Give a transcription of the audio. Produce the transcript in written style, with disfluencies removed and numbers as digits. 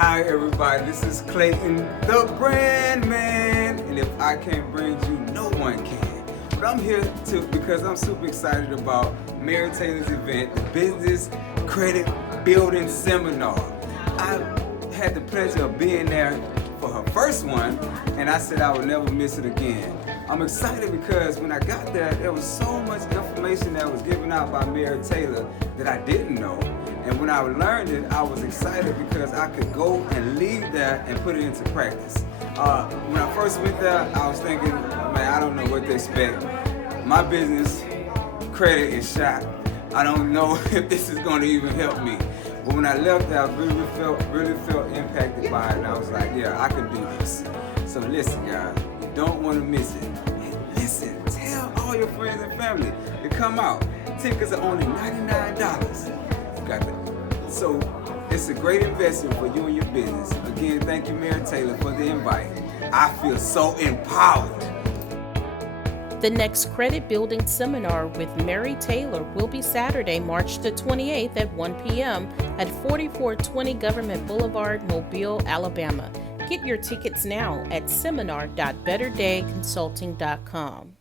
Hi everybody, this is Clayton, the brand man, and if I can't bring you, no one can. But I'm here because I'm super excited about Mary Taylor's event, the Business Credit Building Seminar. I had the pleasure of being there for her first one, and I said I would never miss it again. I'm excited because when I got there was so much information that was given out by Mary Taylor that I didn't know. And when I learned it, I was excited because I could go and leave there and put it into practice. When I first went there, I was thinking, man, I don't know what to expect. My business credit is shot. I don't know if this is going to even help me. But when I left there, I really felt impacted by it. And I was like, yeah, I can do this. So listen, guys, you don't want to miss it. And listen, tell all your friends and family to come out. Tickets are only $99. So it's a great investment for you and your business. Again, thank you, Mary Taylor, for the invite. I feel so empowered. The next credit building seminar with Mary Taylor will be Saturday, March the 28th at 1 p.m. at 4420 Government Boulevard, Mobile, Alabama. Get your tickets now at seminar.betterdayconsulting.com.